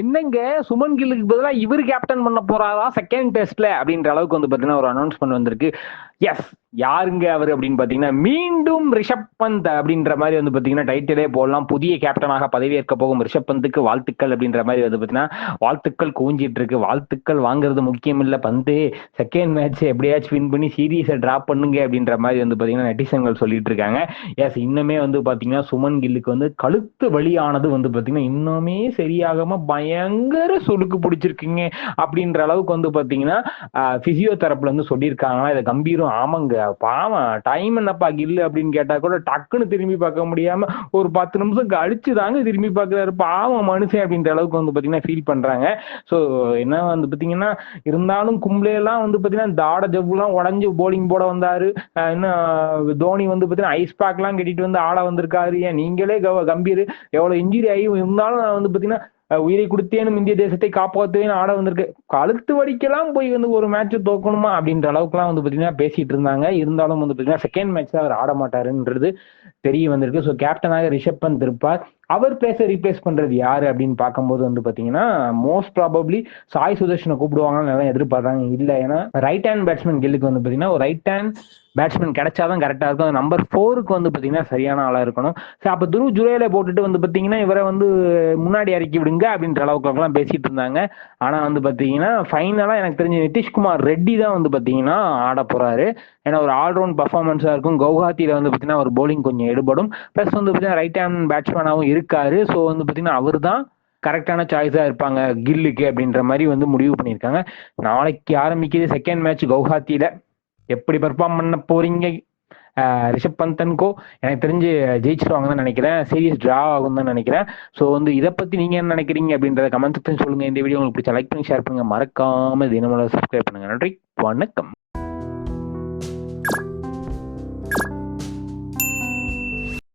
என்னங்க சுமன் கில்லுக்கு பதிலாக இவர் கேப்டன் பண்ண போறாரா? செகண்ட் டெஸ்ட்ல அப்படின்ற அளவுக்கு வந்து பாத்தீங்கன்னா ஒரு அனௌன்ஸ்மெண்ட் வந்திருக்கு. எஸ் யாருங்க அவர் அப்படின்னு பாத்தீங்கன்னா மீண்டும் ரிஷப் பந்த் அப்படின்ற மாதிரி வந்து பாத்தீங்கன்னா டைட்டிலே போடலாம். புதிய கேப்டனாக பதவியேற்க போகும் ரிஷப் பந்துக்கு வாழ்த்துக்கள் அப்படின்ற மாதிரி வந்து பாத்தீங்கன்னா வாழ்த்துக்கள் குவிஞ்சிட்டு இருக்கு. வாழ்த்துக்கள் வாங்குறது முக்கியம் இல்ல. பந்து செகண்ட் மேட்ச் எப்படியாச்சும் வின் பண்ணி சீரீஸை டிராப் பண்ணுங்க அப்படின்ற மாதிரி வந்து பாத்தீங்கன்னா நெட்டிசன்கள் சொல்லிட்டு இருக்காங்க. எஸ் இன்னுமே வந்து பாத்தீங்கன்னா சுமன் கில்லுக்கு வந்து கழுத்து வழியானது வந்து பாத்தீங்கன்னா இன்னுமே சரியாகாம பயங்கர சுளுக்கு பிடிச்சிருக்குங்க. அப்படின்ற அளவுக்கு வந்து பாத்தீங்கன்னா பிசியோ தரப்புல வந்து சொல்லியிருக்காங்கன்னா இதை கம்பீரம் ஆமாங்க பாவம். டைம் என்னப்பா கில்லு அப்படின்னு கேட்டா கூட டக்குன்னு திரும்பி பார்க்க முடியாம ஒரு பத்து நிமிஷம் கழிச்சு தாங்க திரும்பி பார்க்கறாரு. பாவம் மனுஷன் அப்படின்ற அளவுக்கு வந்து பாத்தீங்கன்னா ஃபீல் பண்றாங்க. ஸோ என்ன வந்து பாத்தீங்கன்னா இருந்தாலும் கும்ப்ளேலாம் வந்து பாத்தீங்கன்னா தாட ஜவ்வுலாம் உடஞ்சு போலிங் போட வந்தாரு. என்ன இன்னும் தோனி வந்து பாத்தீங்கன்னா ஐஸ் பேக்லாம் கட்டிட்டு வந்து ஆட வந்திருக்காரு. ஏன் நீங்களே கவ- கம்பீர். எவ்வளவு இன்ஜுரி ஆகி இருந்தாலும் வந்து பாத்தீங்கன்னா உயிரை கொடுத்தேனும் இந்திய தேசத்தை காப்பாற்றுவேன் ஆட வந்திருக்கு கழுத்து வடிக்கெல்லாம் போய் வந்து ஒரு மேட்ச் தோக்கணுமா அப்படின்ற அளவுக்குலாம் வந்து பாத்தீங்கன்னா பேசிட்டு இருந்தாங்க. இருந்தாலும் வந்து பாத்தீங்கன்னா செகண்ட் மேட்ச் அவர் ஆட மாட்டாருன்றது தெரிய வந்திருக்கு. ஸோ கேப்டனாக ரிஷப் பந்த் இருப்பார். அவர் பேச ரீப்ளேஸ் பண்றது யாரு அப்படின்னு பார்க்கும்போது வந்து பாத்தீங்கன்னா மோஸ்ட் ப்ராபப்ளி சாய் சுதர்ஷனை கூப்பிடுவாங்கன்னு எல்லாம் எதிர்பார்த்தாங்க இல்ல ஏன்னா ரைட் ஹேண்ட் பேட்ஸ்மேன் கில்லுக்கு வந்து பாத்தீங்கன்னா ஒரு ரைட் ஹேண்ட் பேட்ஸ்மேன் கிடைச்சாதான் கரெக்டா இருக்கும். நம்பர் ஃபோருக்கு வந்து பாத்தீங்கன்னா சரியான ஆளா இருக்கணும். சரி அப்ப துரு ஜுரேல போட்டுட்டு வந்து பாத்தீங்கன்னா இவரை வந்து முன்னாடி இறக்கி விடுங்க அப்படின்ற அளவுக்கு எல்லாம் பேசிட்டு இருந்தாங்க. ஆனா வந்து பாத்தீங்கன்னா ஃபைனலா எனக்கு தெரிஞ்ச நிதிஷ்குமார் ரெட்டி தான் வந்து பாத்தீங்கன்னா ஆட போறாரு. ஏன்னா ஒரு ஆல்ரவுண்ட் பர்ஃபார்மன்ஸா இருக்கும். கவுஹாத்தியில வந்து பாத்தீங்கன்னா ஒரு போலிங் கொஞ்சம் எடுபடும். ப்ளஸ் வந்து பாத்தீங்கன்னா ரைட் ஹேண்ட் பேட்ஸ்மேனாகவும் இருக்காரு. ஸோ வந்து பார்த்தீங்கன்னா அவர் தான் கரெக்டான சாய்ஸா இருப்பாங்க கில்லுக்கு அப்படின்ற மாதிரி வந்து முடிவு பண்ணியிருக்காங்க. நாளைக்கு ஆரம்பிக்குது செகண்ட் மேட்ச் கவுஹாத்தியில் எப்படி பெர்ஃபார்ம் பண்ண போறீங்க? ரிஷப் பந்தன்கோ? எனக்கு தெரிஞ்சு ஜெயிச்சிருவாங்க தான் நினைக்கிறேன். சீரியஸ் ட்ரா ஆகும் தான் நினைக்கிறேன். ஸோ வந்து இதை பத்தி நீங்க என்ன நினைக்கிறீங்க அப்படின்றத கமெண்ட் செக்ஷன் சொல்லுங்க. இந்த வீடியோ உங்களுக்கு பிடிச்ச லைக் பண்ணி ஷேர் பண்ணுங்க. மறக்காம தினமலை சப்ஸ்கிரைப் பண்ணுங்கள் நன்றி. வணக்கம்.